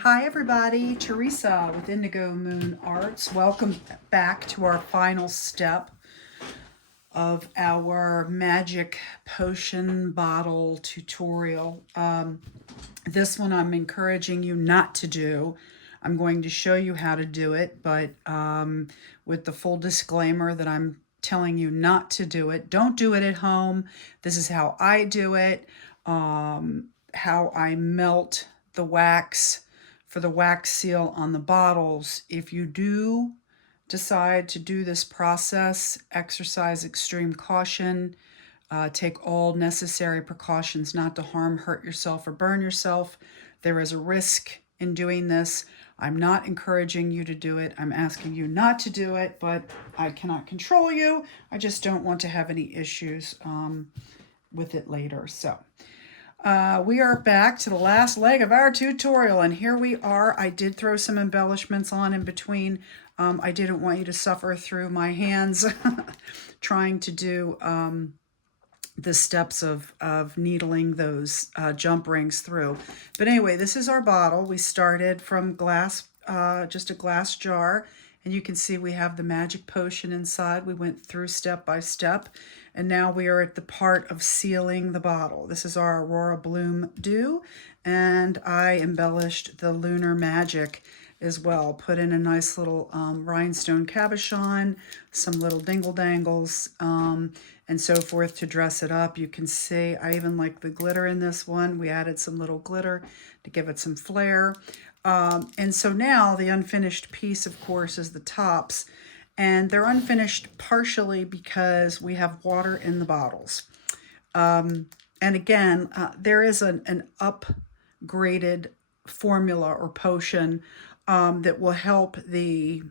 Hi everybody, Teresa with Indigo Moon Arts. Welcome back to our final step of our magic potion bottle tutorial. This one I'm encouraging you not to do. I'm going to show you how to do it, but with the full disclaimer that I'm telling you not to do it. Don't do it at home. This is how I do it, how I melt the wax for the wax seal on the bottles. If you do decide to do this process, exercise extreme caution. Take all necessary precautions not to harm, hurt yourself, or burn yourself. There is a risk in doing this. I'm not encouraging you to do it. I'm asking you not to do it, but I cannot control you. I just don't want to have any issues with it later. So we are back to the last leg of our tutorial, and here we are. I did throw some embellishments on in between. I didn't want you to suffer through my hands trying to do the steps of needling those jump rings through. But anyway, this is our bottle. We started from glass, just a glass jar, and you can see we have the magic potion inside. We went through step by step, and now we are at the part of sealing the bottle. This is our Aurora Bloom Dew, and I embellished the Lunar Magic as well. Put in a nice little rhinestone cabochon, some little dingle dangles, and so forth to dress it up. You can see I even like the glitter in this one. We added some little glitter to give it some flair. And so now the unfinished piece, of course, is the tops. And they're unfinished partially because we have water in the bottles. And again, there is an upgraded formula or potion that will help the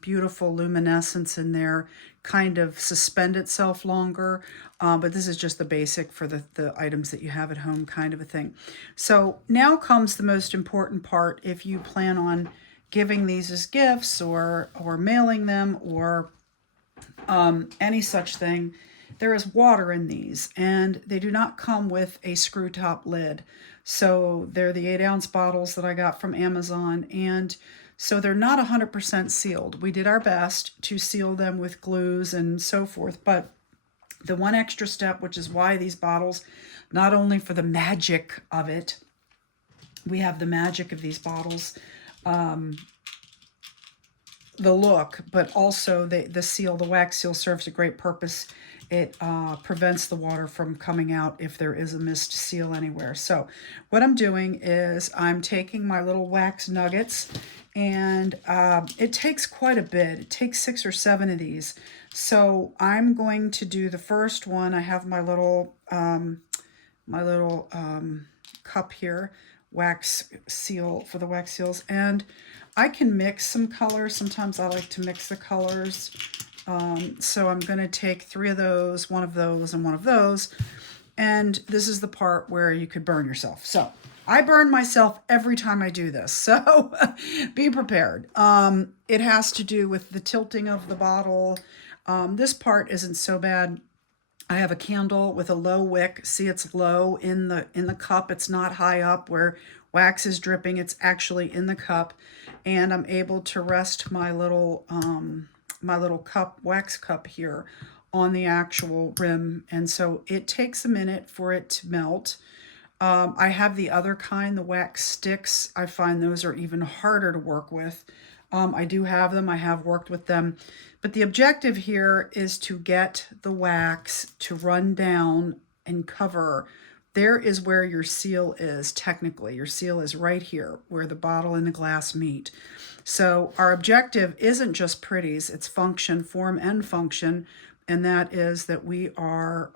beautiful luminescence in there kind of suspend itself longer. But this is just the basic for the items that you have at home kind of a thing. So now comes the most important part if you plan on giving these as gifts or mailing them or any such thing. There is water in these, and they do not come with a screw top lid. So they're the 8-ounce bottles that I got from Amazon, and so they're not 100% sealed. We did our best to seal them with glues and so forth, but the one extra step, which is why these bottles, not only for the magic of it, we have the magic of these bottles, the look, but also the seal, the wax seal serves a great purpose. It prevents the water from coming out if there is a missed seal anywhere. So what I'm doing is I'm taking my little wax nuggets, and it takes quite a bit. It takes 6 or 7 of these. So I'm going to do the first one. I have my little cup here, wax seal for the wax seals, and I can mix some colors. Sometimes I like to mix the colors. So I'm going to take 3 of those, 1 of those, and 1 of those. And this is the part where you could burn yourself. So I burn myself every time I do this. So be prepared. It has to do with the tilting of the bottle. This part isn't so bad. I have a candle with a low wick. See, it's low in the cup. It's not high up where wax is dripping. It's actually in the cup. And I'm able to rest my little wax cup here on the actual rim. And so it takes a minute for it to melt. I have the other kind, the wax sticks. I find those are even harder to work with. I do have them. I have worked with them. But the objective here is to get the wax to run down and cover. There is where your seal is, technically. Your seal is right here, where the bottle and the glass meet. So our objective isn't just pretties, it's function, form, and function. And that is that we are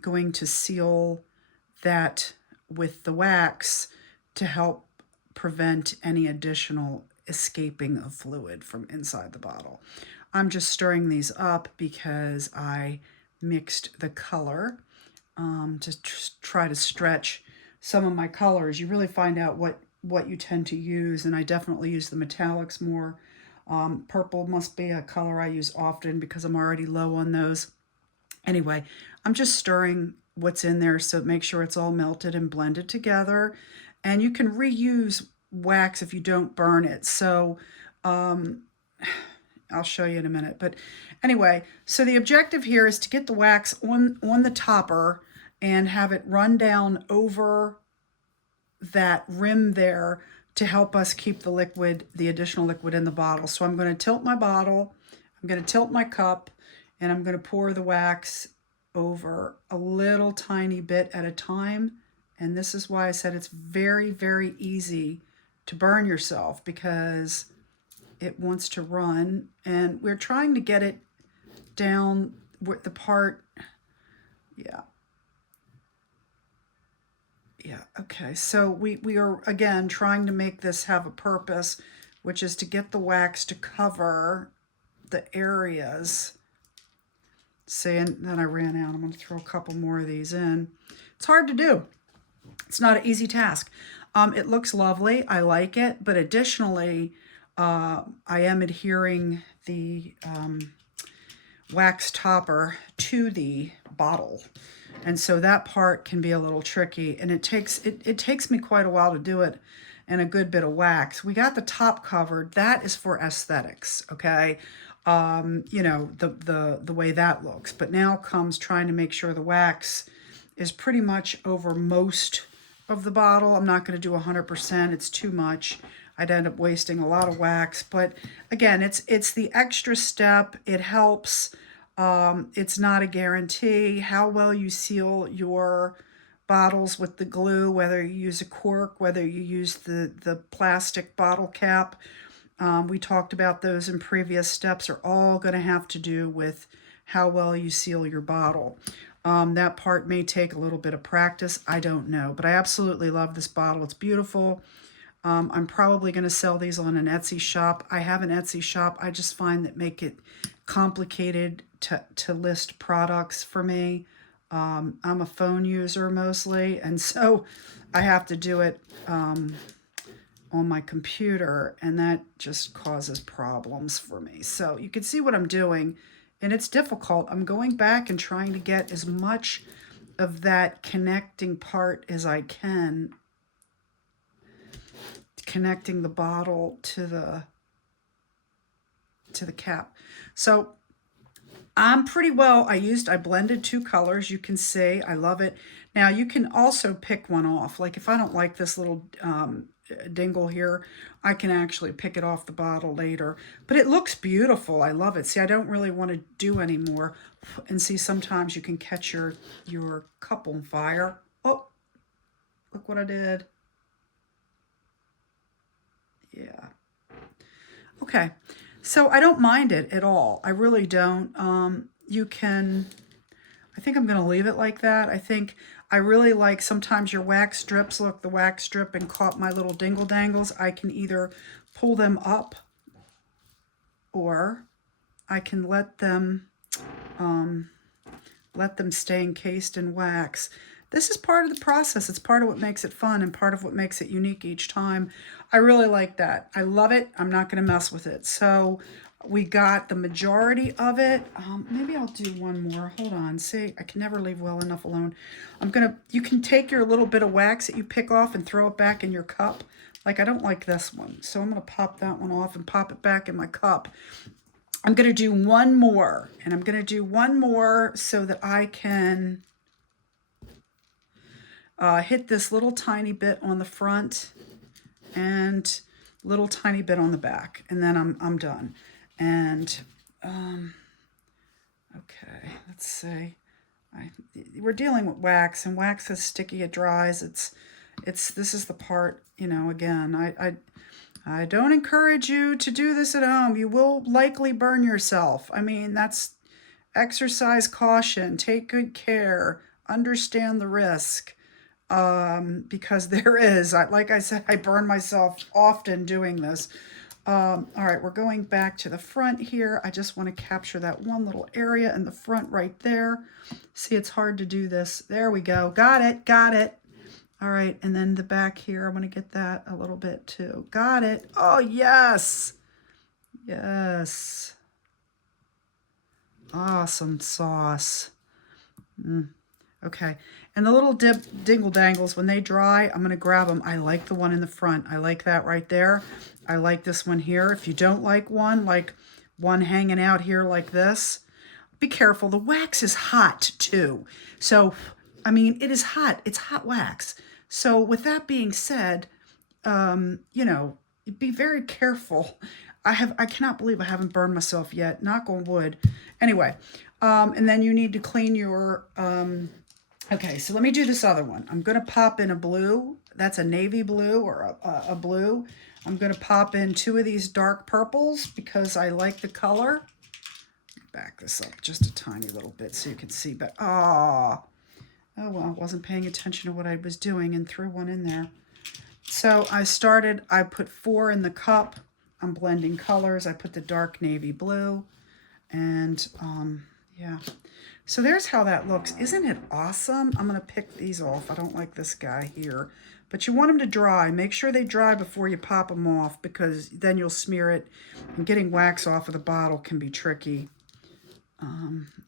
going to seal that with the wax to help prevent any additional escaping of fluid from inside the bottle. I'm just stirring these up because I mixed the color to try to stretch some of my colors. You really find out what you tend to use, and I definitely use the metallics more. Purple must be a color I use often because I'm already low on those. Anyway, I'm just stirring what's in there so make sure it's all melted and blended together. And you can reuse wax if you don't burn it. So I'll show you in a minute. But anyway, so the objective here is to get the wax on the topper and have it run down over that rim there to help us keep the liquid, the additional liquid in the bottle. So I'm going to tilt my bottle, I'm going to tilt my cup, and I'm going to pour the wax over a little tiny bit at a time. And this is why I said it's very, very easy to burn yourself, because it wants to run, and we're trying to get it down with the part. Yeah, okay, so we are again trying to make this have a purpose, which is to get the wax to cover the areas. See, and then I ran out. I'm going to throw a couple more of these in. It's hard to do. It's not an easy task. It looks lovely. I like it, but additionally, I am adhering the wax topper to the bottle. And so that part can be a little tricky, and it takes me quite a while to do it and a good bit of wax. We got the top covered. That is for aesthetics, okay? You know, the way that looks. But now comes trying to make sure the wax is pretty much over most of the bottle. I'm not going to do 100%. It's too much. I'd end up wasting a lot of wax. But again, it's the extra step. It helps. It's not a guarantee. How well you seal your bottles with the glue, whether you use a cork, whether you use the plastic bottle cap, we talked about those in previous steps, are all going to have to do with how well you seal your bottle. That part may take a little bit of practice. I don't know, but I absolutely love this bottle. It's beautiful. I'm probably going to sell these on an Etsy shop. I have an Etsy shop. I just find that make it complicated to list products for me. I'm a phone user mostly, and so I have to do it on my computer, and that just causes problems for me. So you can see what I'm doing, and it's difficult. I'm going back and trying to get as much of that connecting part as I can, connecting the bottle to the cap. So I'm pretty well, I blended two colors. You can see, I love it. Now you can also pick one off. Like if I don't like this little dingle here, I can actually pick it off the bottle later. But it looks beautiful. I love it. See, I don't really want to do any more. And see, sometimes you can catch your cup on fire. Oh, look what I did. Yeah. Okay. So I don't mind it at all. I really don't. You can, I think I'm going to leave it like that. I think I really like sometimes your wax strips. Look, the wax strip and caught my little dingle dangles. I can either pull them up, or I can let them stay encased in wax. This is part of the process. It's part of what makes it fun and part of what makes it unique each time. I really like that. I love it. I'm not going to mess with it. So we got the majority of it. Maybe I'll do one more. Hold on. See, I can never leave well enough alone. You can take your little bit of wax that you pick off and throw it back in your cup. Like, I don't like this one. So I'm going to pop that one off and pop it back in my cup. I'm going to do one more. And I'm going to do one more so that I can hit this little tiny bit on the front and little tiny bit on the back, and then I'm done. And okay, let's see. We're dealing with wax, and wax is sticky. It dries. This is the part. You know, again, I don't encourage you to do this at home. You will likely burn yourself. I mean, that's exercise caution. Take good care. Understand the risk. Because there is, like I said, I burn myself often doing this. All right, we're going back to the front here. I just want to capture that one little area in the front right there. See, it's hard to do this. There we go. Got it. Got it. All right, and then the back here, I want to get that a little bit too. Got it. Oh, yes. Yes. Awesome sauce. Okay, And the little dingle dangles, when they dry, I'm going to grab them. I like the one in the front. I like that right there. I like this one here. If you don't like one hanging out here like this, be careful. The wax is hot too. So, I mean, it is hot. It's hot wax. So with that being said, you know, be very careful. I cannot believe I haven't burned myself yet. Knock on wood. Anyway, and then you need to clean your, okay, so let me do this other one. I'm going to pop in a blue. That's a navy blue or a blue. I'm going to pop in 2 of these dark purples because I like the color. Back this up just a tiny little bit so you can see. But, oh well, I wasn't paying attention to what I was doing and threw one in there. So I put 4 in the cup. I'm blending colors. I put the dark navy blue. And, yeah. So there's how that looks. Isn't it awesome? I'm going to pick these off. I don't like this guy here. But you want them to dry. Make sure they dry before you pop them off because then you'll smear it. And getting wax off of the bottle can be tricky.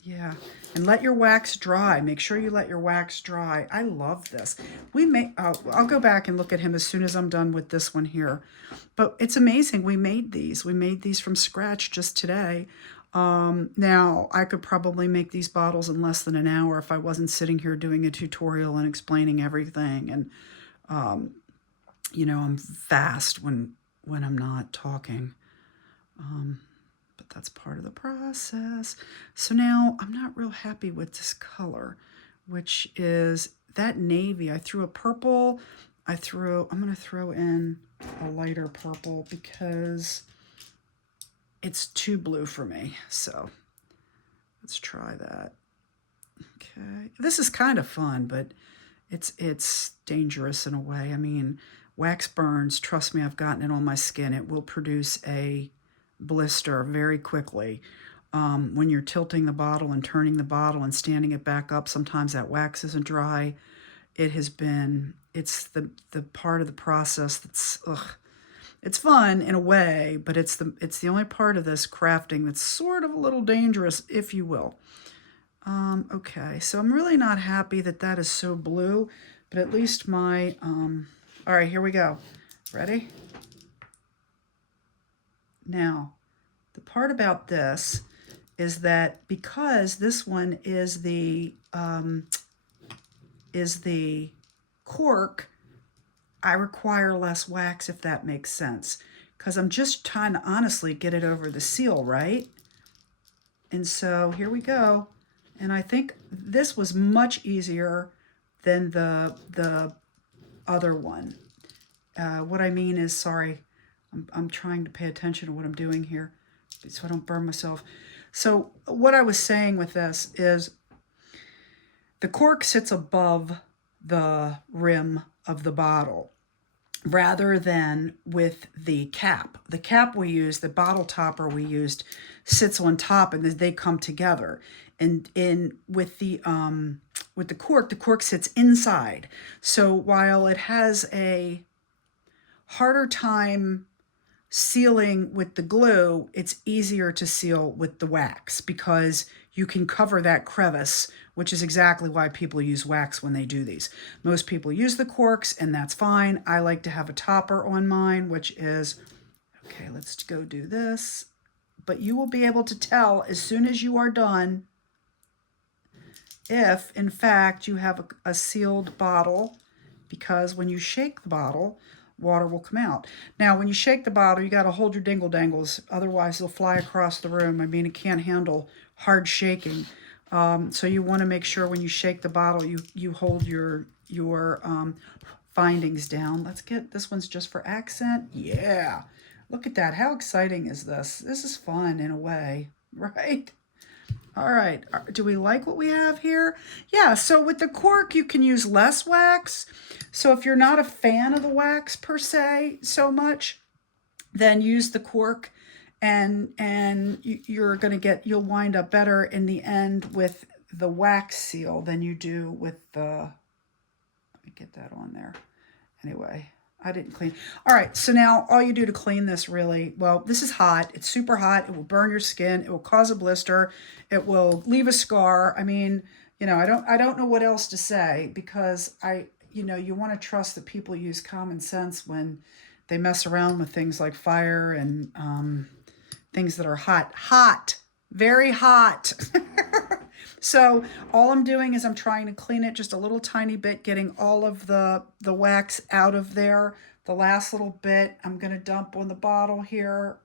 Yeah, and let your wax dry. Make sure you let your wax dry. I love this. I'll go back and look at him as soon as I'm done with this one here. But it's amazing. We made these. We made these from scratch just today. Now, I could probably make these bottles in less than an hour if I wasn't sitting here doing a tutorial and explaining everything. And, you know, I'm fast when I'm not talking. But that's part of the process. So now I'm not real happy with this color, which is that navy. I threw a purple. I'm going to throw in a lighter purple because it's too blue for me. So let's try that. Okay. This is kind of fun, but it's dangerous in a way. I mean, wax burns. Trust me, I've gotten it on my skin. It will produce a blister very quickly. When you're tilting the bottle and turning the bottle and standing it back up, sometimes that wax isn't dry. It's the part of the process that's, it's fun in a way, but it's the only part of this crafting that's sort of a little dangerous, if you will. Okay, so I'm really not happy that is so blue, but at least my, all right, here we go. Ready? Now, the part about this is that because this one is the cork, I require less wax, if that makes sense, because I'm just trying to honestly get it over the seal, right? And so here we go. And I think this was much easier than the other one. What I mean is, sorry, I'm trying to pay attention to what I'm doing here so I don't burn myself. So what I was saying with this is the cork sits above the rim of the bottle rather than with the cap. The cap we used, the bottle topper we used, sits on top and they come together. And with the cork sits inside. So while it has a harder time sealing with the glue, it's easier to seal with the wax because you can cover that crevice, which is exactly why people use wax when they do these. Most people use the corks, and that's fine. I like to have a topper on mine, which is, okay, let's go do this. But you will be able to tell as soon as you are done if, in fact, you have a sealed bottle, because when you shake the bottle, water will come out. Now, when you shake the bottle, you got to hold your dingle dangles. Otherwise, they'll fly across the room. I mean, it can't handle hard shaking. So you want to make sure when you shake the bottle, you hold your findings down. Let's get, this one's just for accent. Yeah. Look at that. How exciting is this? This is fun in a way, right? All right, do we like what we have here? Yeah, so with the cork, you can use less wax. So if you're not a fan of the wax per se so much, then use the cork and you'll wind up better in the end with the wax seal than you do with the, let me get that on there. Anyway, I didn't clean. All right, so now all you do to clean this really, well, this is hot. It's super hot. It will burn your skin. It will cause a blister. It will leave a scar. I mean, you know, I don't know what else to say, because you want to trust that people use common sense when they mess around with things like fire and things that are hot, very hot. So all I'm doing is I'm trying to clean it just a little tiny bit, getting all of the wax out of there. The last little bit I'm going to dump on the bottle here.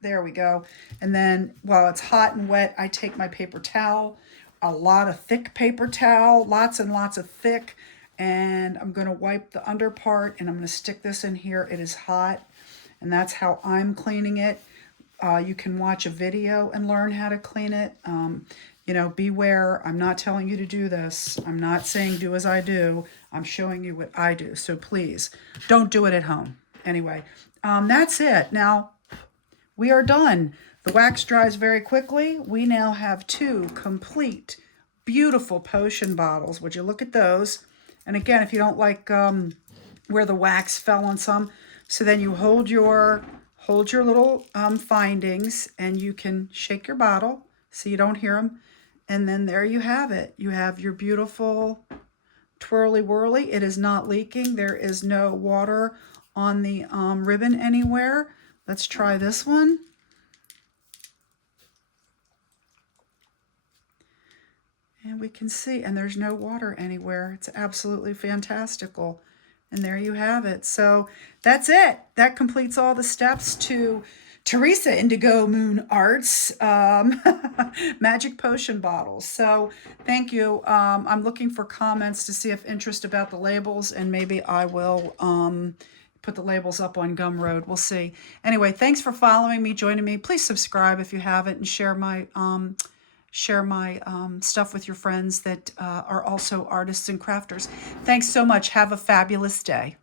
There we go. And then while it's hot and wet, I take my paper towel, a lot of thick paper towel, lots and lots of thick, and I'm going to wipe the under part, and I'm going to stick this in here. It is hot, and that's how I'm cleaning it. You can watch a video and learn how to clean it. Beware. I'm not telling you to do this. I'm not saying do as I do. I'm showing you what I do. So please don't do it at home. Anyway, that's it. Now, we are done. The wax dries very quickly. We now have 2 complete, beautiful potion bottles. Would you look at those? And again, if you don't like where the wax fell on some, so then you hold your little findings, and you can shake your bottle so you don't hear them. And then there you have it. You have your beautiful twirly whirly. It is not leaking. There is no water on the ribbon anywhere. Let's try this one. And we can see, and there's no water anywhere. It's absolutely fantastical. And there you have it. So that's it. That completes all the steps to Teresa Indigo Moon Arts magic potion bottles. So thank you. I'm looking for comments to see if interest about the labels, and maybe I will put the labels up on Gumroad. We'll see. Anyway, thanks for following me, joining me. Please subscribe if you haven't, and share my stuff with your friends that are also artists and crafters. Thanks so much. Have a fabulous day.